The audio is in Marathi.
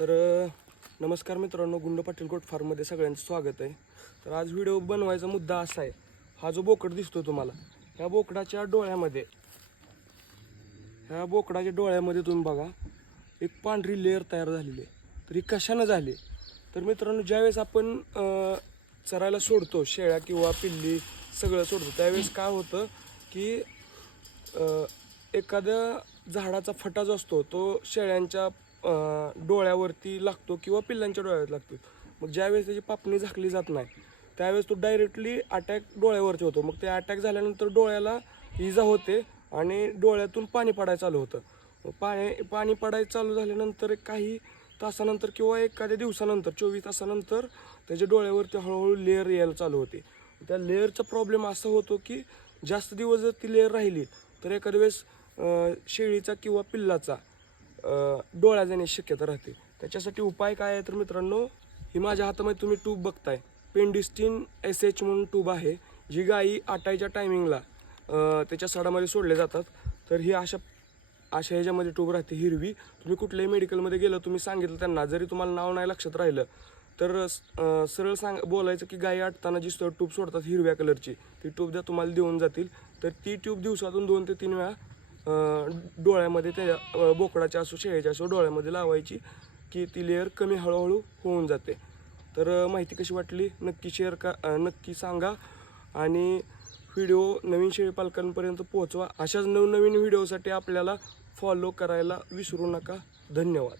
तर नमस्कार मित्रांनो गुंड पाटीलकोट फार्ममध्ये सगळ्यांचं स्वागत आहे. तर आज व्हिडिओ बनवायचा मुद्दा असा आहे हा जो बोकड दिसतो तुम्हाला ह्या बोकडाच्या डोळ्यामध्ये ह्या बोकडाच्या डोळ्यामध्ये तुम्ही बघा एक पांढरी लेअर तयार झालेली आहे. तर ही कशानं झाली? तर मित्रांनो ज्यावेळेस आपण चरायला सोडतो शेळ्या किंवा पिल्ली सगळं सोडतो त्यावेळेस काय होतं की एखाद्या झाडाचा फटा जो असतो तो शेळ्यांच्या डोळ्यावरती लागतो किंवा पिल्लांच्या डोळ्यावर लागतो. मग ज्यावेळेस त्याची पापणी झाकली जात नाही त्यावेळेस तो डायरेक्टली अटॅक डोळ्यावरती होतो. मग ते अटॅक झाल्यानंतर डोळ्याला इजा होते आणि डोळ्यातून पाणी पडायला चालू होतं. मग पाणी पाणी पडायला चालू झाल्यानंतर काही तासानंतर किंवा एखाद्या दिवसानंतर चोवीस तासानंतर त्याच्या डोळ्यावरती हळूहळू लेअर यायला चालू होते. त्या लेअरचा प्रॉब्लेम असा होतो की जास्त दिवस जर ती लेअर राहिली तर एखाद्या वेळेस शेळीचा किंवा पिल्लाचा डोळ्या जाण्याची शक्यता राहते. त्याच्यासाठी उपाय काय आहे तर मित्रांनो ही माझ्या हातामध्ये तुम्ही ट्यूब बघताय. पेंडिस्टिन एस एच म्हणून ट्यूब आहे जी गायी आटायच्या टायमिंगला त्याच्या सडामध्ये सोडले जातात. तर ही अशा अशा ह्याच्यामध्ये ट्यूब राहते हिरवी. तुम्ही कुठल्याही मेडिकलमध्ये गेलं तुम्ही सांगितलं त्यांना जरी तुम्हाला नाव नाही लक्षात राहिलं तर सरळ सांग बोलायचं की गाई आटताना जी ट्यूब सोडतात हिरव्या कलरची ती ट्यूब द्या तुम्हाला देऊन जातील. तर ती ट्यूब दिवसातून दोन ते तीन वेळा डोळ्यामध्ये त्या अं, बोकडाच्या असो शेळ्याच्या असो डोळ्यामध्ये लावायची की ती लेअर कमी हळूहळू होऊन जाते. तर माहिती कशी वाटली? नक्की शेअर का नक्की सांगा. आणि व्हिडिओ नवीन शेळीपालकांपर्यंत पोहोचवा. अशाच नवनवीन व्हिडिओसाठी आपल्याला फॉलो करायला विसरू नका. धन्यवाद.